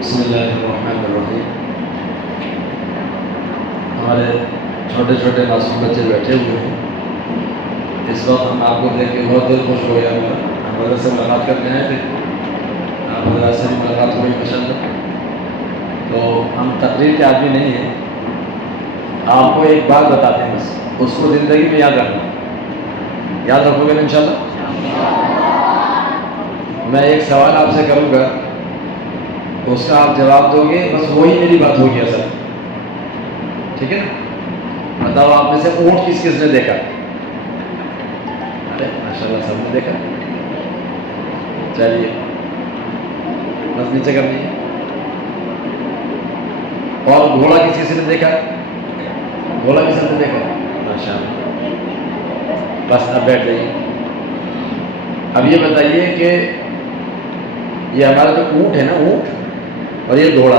بسم اللہ الرحمن الرحیم۔ ہمارے چھوٹے چھوٹے معصوم بچے بیٹھے ہوئے ہیں۔ اس وقت ہم آپ کو دیکھ کے بہت دل خوش ہو گیا ہمارا۔ ہم حضرت سے ملاقات کرنے آئے تھے، آپ حضرت سے ملاقات ہوئی ماشاءاللہ۔ تو ہم تقریر کے آدمی نہیں ہیں، آپ کو ایک بات بتاتے ہیں، بس اس کو زندگی میں یاد رکھنا۔ یاد رکھو گے نا انشاءاللہ؟ میں ایک سوال آپ سے کروں گا، اس کا آپ جواب دو گے، بس وہی میری بات ہوگی اصل، ٹھیک ہے نا؟ بتاؤ آپ میں سے اونٹ کس کس نے دیکھا؟ ارے ماشاءاللہ سب نے دیکھا۔ چلیے بس نیچے کر دیجیے۔ اور گھوڑا کس کس نے دیکھا؟ گھوڑا کس نے دیکھا؟ ماشاءاللہ۔ بس اب بیٹھ جائیے۔ اب یہ بتائیے کہ یہ ہمارا جو اونٹ ہے نا، اونٹ اور یہ گھوڑا،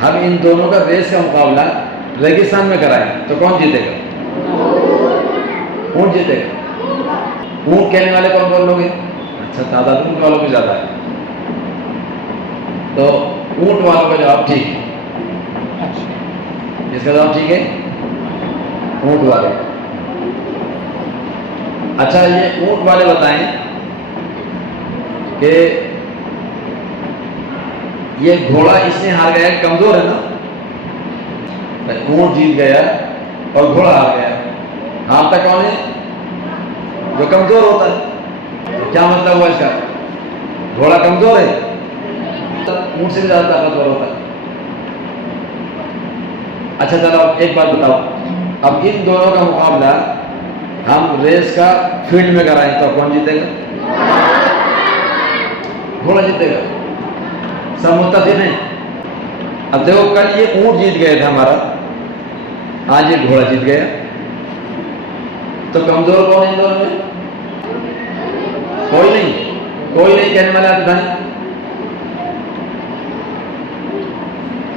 ہم ان دونوں کا ریس کا مقابلہ ریگستان میں کرائیں تو کون جیتے گا؟ اونٹ جیتے گا۔ اونٹ کہنے والے کون کون لوگ ہیں؟ اچھا، تعداد اونٹ والوں کی زیادہ ہے، تو اونٹ والوں کا جواب ٹھیک ہے۔ اس کا جواب ٹھیک ہے، اونٹ والے۔ اچھا، یہ اونٹ والے بتائیں کہ یہ گھوڑا اس نے ہار گیا، کمزور ہے نا؟ اونٹ جیت گیا اور گھوڑا ہار گیا، ہارتا کون ہے؟ جو کمزور ہوتا ہے۔ کیا مطلب ہوا اس کا؟ گھوڑا کمزور ہے، اونٹ سے بھی زیادہ طاقتور ہوتا ہے۔ اچھا چلو ایک بات بتاؤ، اب ان دونوں کا مقابلہ ہم ریس کا فیلڈ میں کرائیں تو کون جیتے گا؟ گھوڑا جیتے گا۔ سب متفق ہیں؟ اب دیکھو، کل یہ اونٹ جیت گیا تھا ہمارا، آج یہ گھوڑا جیت گیا، تو کمزور کون ہے ان دونوں میں؟ کوئی نہیں کہنے والا آپ بتائیں۔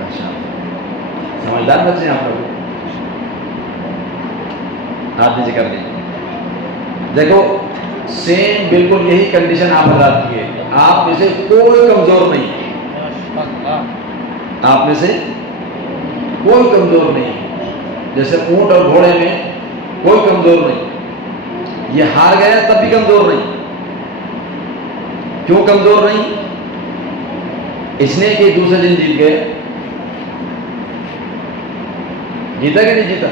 اچھا، سمجھدار بچے ہیں آپ لوگ، ہاتھ نیچے کر دیں۔ دیکھو سیم بالکل یہی کنڈیشن آپ حضرات کی ہے، آپ میں سے کوئی کمزور نہیں، آپ میں سے کوئی کمزور نہیں۔ جیسے اونٹ اور گھوڑے میں کوئی کمزور نہیں، یہ ہار گیا تب بھی کمزور نہیں۔ کیوں کمزور نہیں؟ اس نے کہ دوسرے دن جیت گئے، جیتا کہ نہیں جیتا؟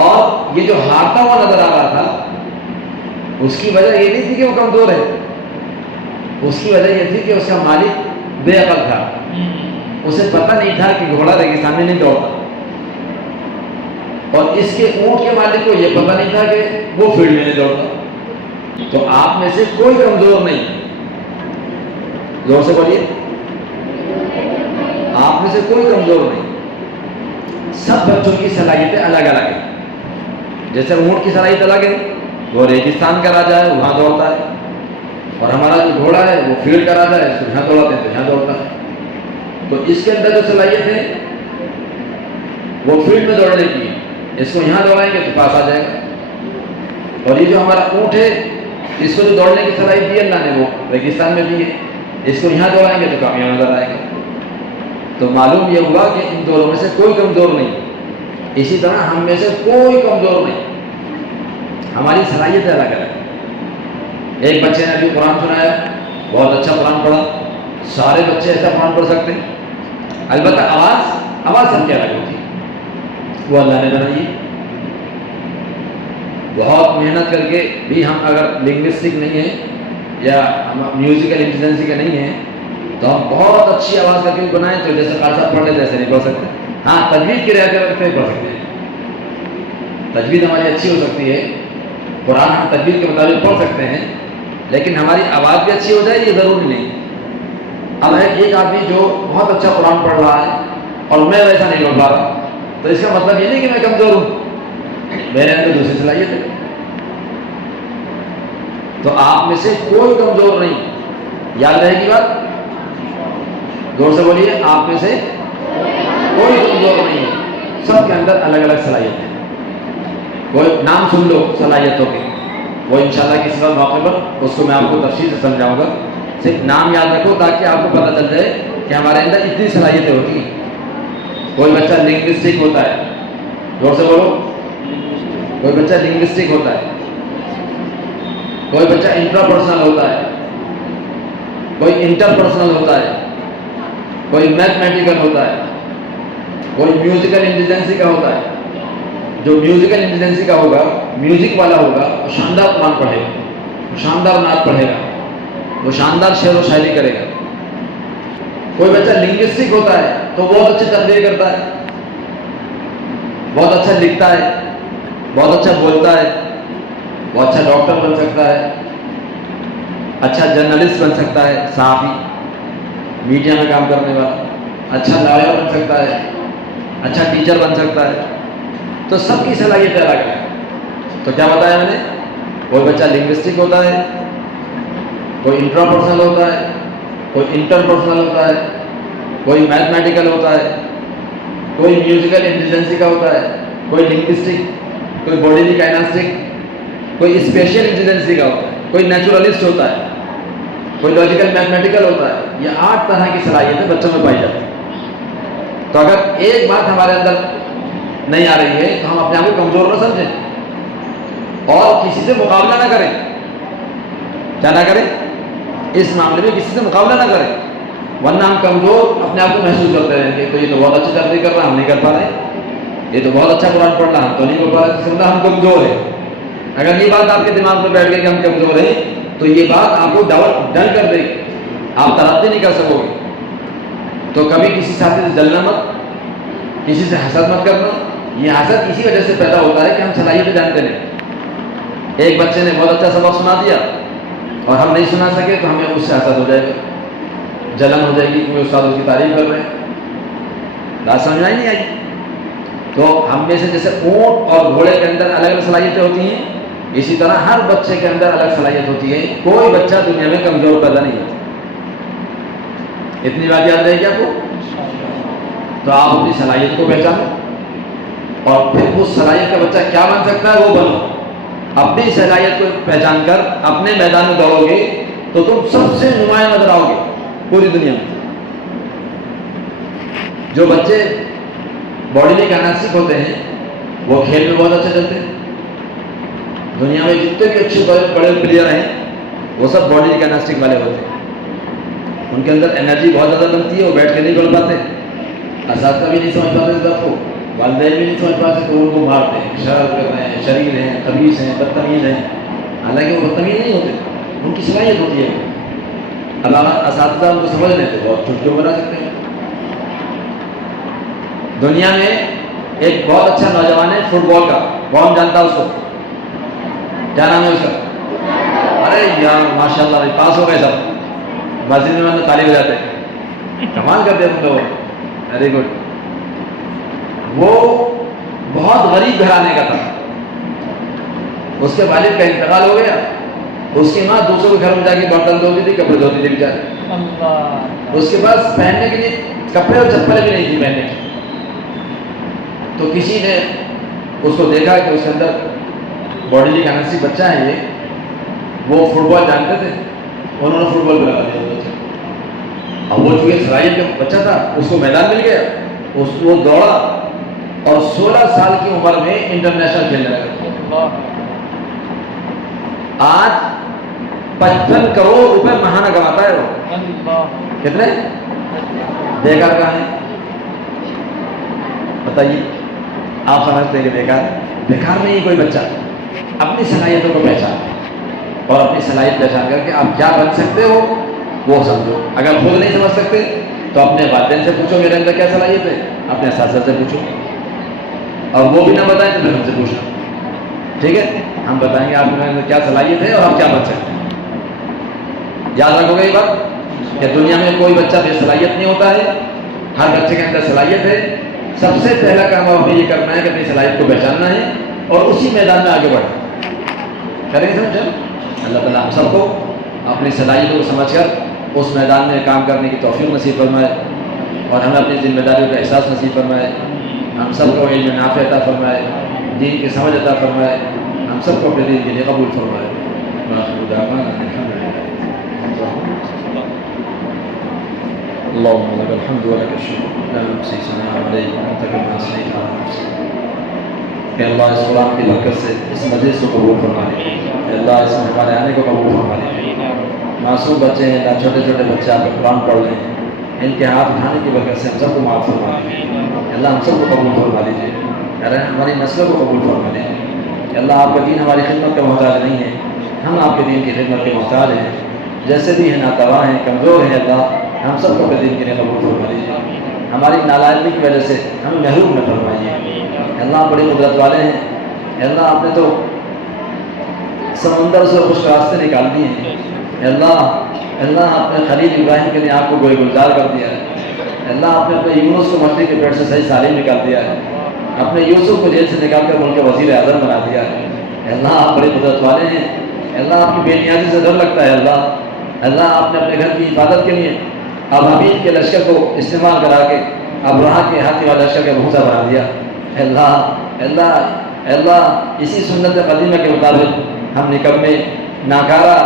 اور یہ جو ہارتا ہوا نظر آ رہا تھا، اس کی وجہ یہ نہیں تھی کہ وہ کمزور ہے، اس کی وجہ یہ تھی کہ اس کا مالک بے عقل تھا، اسے پتہ نہیں تھا کہ گھوڑا ریگستان میں نہیں دوڑتا، اور اس کے اونٹ کے مالک کو یہ پتہ نہیں تھا کہ وہ فیلڈ میں نہیں دوڑتا۔ تو آپ میں سے کوئی کمزور نہیں، زور سے بولیے، آپ میں سے کوئی کمزور نہیں۔ سب بچوں کی صلاحیتیں الگ الگ ہیں۔ جیسے اونٹ کی صلاحیت الگ ہے، وہ ریگستان کا راجا ہے، وہاں دوڑتا ہے، اور ہمارا جو گھوڑا ہے وہ فیلڈ کا راجا ہے، اس کو یہاں دوڑاتے ہیں تو یہاں دوڑتا ہے۔ تو اس کے اندر جو صلاحیت ہے وہ فیلڈ میں دوڑنے کی ہے، اس کو یہاں دوڑائیں گے تو پاس آ جائے گا۔ اور یہ جو ہمارا اونٹ ہے، اس کو جو دوڑنے کی صلاحیت دی اللہ نے، وہ ریگستان میں دی ہے، اس کو یہاں دوڑائیں گے تو کامیاب نظر آئے گا۔ تو معلوم یہ ہوا کہ ان دونوں میں سے کوئی کمزور نہیں، اسی طرح ہم میں سے کوئی کمزور نہیں، ہماری صلاحیتیں الگ الگ۔ ایک بچے نے ابھی قرآن سنایا، بہت اچھا قرآن پڑھا، سارے بچے ایسا قرآن پڑھ سکتے ہیں، البتہ آواز سب کی الگ ہوتی ہے، وہ اللہ نے بنائی ہے۔ بہت محنت کر کے بھی ہم اگر لنگوسٹک نہیں ہیں یا ہم میوزیکل انٹیلیجنسی کے نہیں ہیں تو ہم بہت اچھی آواز کر کے بنائیں تو جیسے خاص پڑھ لے جیسے نہیں پڑھ سکتے۔ ہاں، تجوید کی رعایت کرتے ہوئے پڑھ سکتے ہیں، تجوید ہماری اچھی ہو سکتی ہے، قرآن ہم تجوید کے مطابق پڑھ سکتے ہیں، لیکن ہماری آواز بھی اچھی ہو جائے یہ ضروری نہیں۔ اب ہے ایک آدمی جو بہت اچھا قرآن پڑھ رہا ہے اور میں ویسا نہیں پڑھ پا رہا، تو اس کا مطلب یہ نہیں کہ میں کمزور ہوں، میرے اندر دوسری صلاحیت ہے۔ تو آپ میں سے کوئی کمزور نہیں، یاد رہے گی بات، زور سے بولیے، آپ میں سے کوئی کمزور نہیں، سب کے اندر الگ الگ صلاحیت ہے۔ کوئی نام سن لو صلاحیتوں کے، وہ انشاءاللہ کسی وقت موقع پر اس کو میں آپ کو تفصیل سے سمجھاؤں گا۔ صرف نام یاد رکھو تاکہ آپ کو پتہ چل جائے کہ ہمارے اندر اتنی صلاحیتیں ہوتی ہیں۔ کوئی بچہ لنگوسٹک ہوتا ہے، زور سے بولو، کوئی بچہ لنگوسٹک ہوتا ہے، کوئی بچہ انٹرا پرسنل ہوتا ہے، کوئی انٹر پرسنل ہوتا ہے، کوئی میتھمیٹیکل ہوتا ہے، کوئی میوزیکل انٹیلیجنسی کا ہوتا ہے۔ جو میوزیکل انٹیلیجنسی کا ہوگا، میوزک والا ہوگا، وہ شاندار قرآن پڑھے گا، وہ شاندار نعت پڑھے گا، وہ شاندار شعر و شاعری کرے گا۔ کوئی بچہ لنگوسٹک ہوتا ہے تو بہت اچھے تربیت کرتا ہے، بہت اچھا لکھتا ہے، بہت اچھا بولتا ہے، وہ اچھا ڈاکٹر بن سکتا ہے، اچھا جرنلسٹ بن سکتا ہے، صحافی، میڈیا میں کام کرنے والا، اچھا لائر بن سکتا ہے، اچھا ٹیچر بن سکتا ہے۔ تو سب کی صلاحیت الگ ہے۔ تو کیا بتایا میں نے؟ کوئی بچہ لنگوسٹک ہوتا ہے، کوئی انٹرا پرسنل ہوتا ہے، کوئی انٹر پرسنل ہوتا ہے، کوئی میتھمیٹیکل ہوتا ہے، کوئی میوزیکل انٹیلیجنسی کا ہوتا ہے، کوئی لنگوسٹک، کوئی باڈیلی کائناسٹک، کوئی اسپیشل انٹیلیجنسی کا ہوتا ہے، کوئی نیچرلسٹ ہوتا ہے، کوئی لاجیکل میتھمیٹیکل ہوتا ہے۔ یہ 8 طرح کی صلاحیتیں بچوں میں پائی جاتی ہیں۔ تو اگر ایک بات ہمارے اندر نہیں آ رہی ہے تو ہم اپنے آپ کو کمزور نہ سمجھیں اور کسی سے مقابلہ نہ کریں۔ کیا نہ کریں؟ اس معاملے میں کسی سے مقابلہ نہ کریں، ورنہ ہم کمزور اپنے آپ کو محسوس کرتے رہیں گے۔ تو یہ تو بہت اچھی تربیت کر رہا ہے، ہم نہیں کر پا رہے، یہ تو بہت اچھا قرآن پڑھ رہا ہے، ہم تو نہیں پڑھ پا رہے، سمجھا ہم کمزور ہیں۔ اگر یہ بات آپ کے دماغ میں بیٹھ گئی کہ ہم کمزور ہیں تو یہ بات آپ کو ڈل کر دے گی، آپ ترقی نہیں کر سکو گے۔ تو کبھی کسی ساتھی سے جلنا مت، کسی سے حسد مت کرنا۔ یہ حسد اسی وجہ سے پیدا ہوتا ہے کہ ہم صلاحیتیں جانتے نہیں۔ ایک بچے نے بہت اچھا سبق سنا دیا اور ہم نہیں سنا سکے تو ہمیں اس سے حسد ہو جائے گا، جلن ہو جائے گی کہ استاد اس کی تعریف کر رہے ہیں۔ بات سمجھ آئی نہیں آئی؟ تو ہم میں سے جیسے اونٹ اور گھوڑے کے اندر الگ الگ صلاحیتیں ہوتی ہیں، اسی طرح ہر بچے کے اندر الگ صلاحیت ہوتی ہے۔ کوئی بچہ دنیا میں کمزور پیدا نہیں ہوتا۔ اتنی بات یاد رہے گی آپ کو؟ تو آپ اپنی صلاحیت کو پہچانو اور پھر اس صلاحیت کا بچہ کیا بن سکتا ہے وہ بنو۔ اپنی صلاحیت کو پہچان کر اپنے میدان میں دوڑو گے تو تم سب سے نمایاں نظر آؤ گے پوری دنیا میں۔ جو بچے باڈیلی کائناسٹک ہوتے ہیں وہ کھیل میں بہت اچھے چلتے ہیں۔ دنیا میں جتنے بھی اچھے بڑے پلیئر ہیں وہ سب باڈیلی کائناسٹک والے ہوتے ہیں۔ ان کے اندر انرجی بہت زیادہ بنتی ہے، وہ بیٹھ کے نہیں پڑھ پاتے، اساتذہ بھی نہیں سمجھ پاتے اس بات کو، والدین بھی نہیں سمجھ پاتے تو ان کو مارتے ہیں، شرارت کر رہے ہیں، شریر ہیں، خبیث ہیں، بدتمیز ہیں۔ حالانکہ وہ بدتمیز نہیں ہوتے، ان کی صلاحیت ہوتی ہے۔ اللہ اساتذہ ان کو سمجھ لیں تو بہت چٹکیوں بنا سکتے ہیں۔ دنیا میں ایک بہت اچھا نوجوان ہے فٹ بال کا، کون جانتا ہے اس کو؟ کیا نام ہے اس کا؟ ارے یار ماشاء اللہ پاس ہو گئے سب، مسجد میں تالی بجاتے ہیں، کمال کرتے ہیں تم لوگ، ویری گڈ۔ وہ بہت غریب گھرانے کا تھا، اس کے والد کا انتقال ہو گیا، اس کی ماں دوسروں کے گھر میں جا کے برتن دھوتی تھی، کپڑے دھوتی تھی بیچاری، اس کے پاس پہننے کے لیے کپڑے اور چپلیں بھی نہیں تھی پہننے کی۔ تو کسی نے اس کو دیکھا کہ اس کے اندر باڈیلی کائناسٹک بچہ ہے یہ، وہ فٹ بال جانتے تھے، انہوں نے فٹ بال پہ لگا دیا بچہ۔ اب وہ چونکہ صلاحیت کا بچہ تھا، اس کو میدان مل گیا، وہ دوڑا اور 16 سال کی عمر میں انٹرنیشنل کھیلنے لگا۔ آج 55 کروڑ روپے ماہانہ کماتا ہے وہ۔ کتنے؟ بیکار کہاں ہے بتائیے؟ آپ سمجھتے ہیں کہ بیکار نہیں کوئی بچہ۔ اپنی صلاحیتوں کو پہچان اور اپنی صلاحیت پہچان کر کے آپ کیا بن سکتے ہو وہ سمجھو۔ اگر خود نہیں سمجھ سکتے تو اپنے والدین سے پوچھو میرے اندر کیا صلاحیت ہے، اپنے اساتذہ سے پوچھو، اور وہ بھی نہ بتائیں تو پھر ہم سے پوچھنا، ٹھیک ہے؟ ہم بتائیں گے آپ کے اندر کیا صلاحیت ہے اور آپ کیا بن سکتے ہیں۔ یاد رکھو گے یہ بات کہ دنیا میں کوئی بچہ بے صلاحیت نہیں ہوتا ہے، ہر بچے کے اندر صلاحیت ہے۔ سب سے پہلا کام ہمیں یہ کرنا ہے کہ اپنی صلاحیت کو پہچاننا ہے اور اسی میدان میں آگے بڑھنا کریں گے۔ سمجھا؟ اللہ تعالیٰ ہم سب کو اپنی صلاحیتوں کو سمجھ کر اس میدان میں کام کرنے کی توفیق نصیب فرمائے اور ہمیں اپنی ذمہ داریوں کا احساس نصیب فرمائے۔ ہم سب کو علم نافع عطا فرمائے، دین کی سمجھ عطا فرمائے، ہم سب کو اپنے دین کے لیے قبول فرمائے۔ اللهم لك الحمد ولك الشكر لا نحصي ثناء عليك وانت كما اثنيت على نفسك. کہ اللہ اس قرآن کی برکت سے اس مجلس کو قبول فرما لے. اللہ اس میں ہمارے آنے کو قبول فرما لے. معصوم بچے ہیں نہ چھوٹے چھوٹے بچے آپ قرآن پڑھ رہے ہیں, ان کے ہاتھ اٹھانے کی برکت سے ہم سب کو معاف فرما لیجیے. اللہ ہم سب کو قبول فرما لیجیے. ہماری نسلوں کو قبول فرما لیجیے. اللہ آپ کا دین ہماری خدمت کا محتاج نہیں ہے, ہم آپ کے دین کی خدمت کے محتاج ہیں. جیسے بھی ہیں ناتواں ہیں, کمزور ہیں, اللہ ہم سب کو اپنے دین کے لیے قبول فرما لیجیے. ہماری نالائقی کی وجہ سے ہمیں محروم نہ فرمائیے. اللہ بڑی قدرت والے ہیں. اللہ آپ نے تو سمندر سے خشک راستے نکال دیے ہیں. اللہ آپ نے خلیل ابراہیم کے لیے آپ کو گوئے گلزار کر دیا ہے. اللہ آپ نے اپنے یونس کو مچھلی کے پیٹ سے صحیح سالم نکال دیا ہے. اپنے یوسف کو جیل سے نکال کر ملک وزیر اعظم بنا دیا ہے. اللہ آپ بڑی قدرت والے ہیں. اللہ آپ کی بے نیازی سے ڈر لگتا ہے. اللہ آپ نے اپنے گھر کی حفاظت کے لیے اب حبیب کے لشکر کو استعمال کرا کے ابراہ کے ہاتھی والے لشکر کا بھوسا بنا دیا. اللہ اسی سنت قدیمہ کے مطابق ہم نکمے, ناکارہ,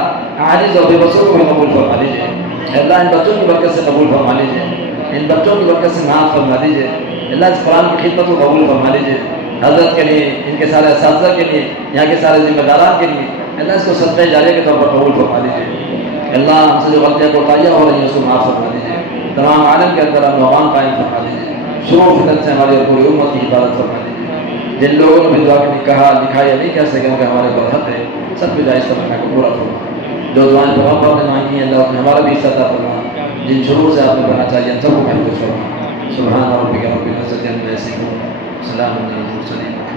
عاجز اور بے بسوں کو بھی قبول فرما لیجیے. اللہ ان بچوں کی برکت سے قبول فرما لیجیے. ان بچوں کی برکت سے معاف فرما دیجیے. اللہ اس قرآن کی خدمت کو قبول فرما لیجیے. حضرت کے لیے, ان کے سارے اساتذہ کے لیے, یہاں کے سارے ذمہ داران کے لیے اللہ اس کو صدقہ جاریہ کے طور پر قبول فرما دیجیے. اللہ ہم سے جو غلطیاں کوتاہیاں ہو رہی ہیں اس کو معاف فرما دیجیے. تمام عالم کے اندر امن قائم فرما دیجیے. شروع و فتن سے ہماری اور پوری امت کی حفاظت فرما دیجیے. جن لوگوں نے بھی دعا کے لیے کہا لکھا یا نہیں کہہ سکے کہ ہمارے برحق ہے, سب کی جائز تمنا کو پورا فرما. جو دعائیں پیغمبر نے مانگی ہیں اللہ نے ہمارا بھی حصہ عطا فرما. جن شرور سے آپ نے بنا چاہیے ہم سب کو محفوظ فرما. سبحان ربک رب العزت عما یصفون, سلام علی المرسلین.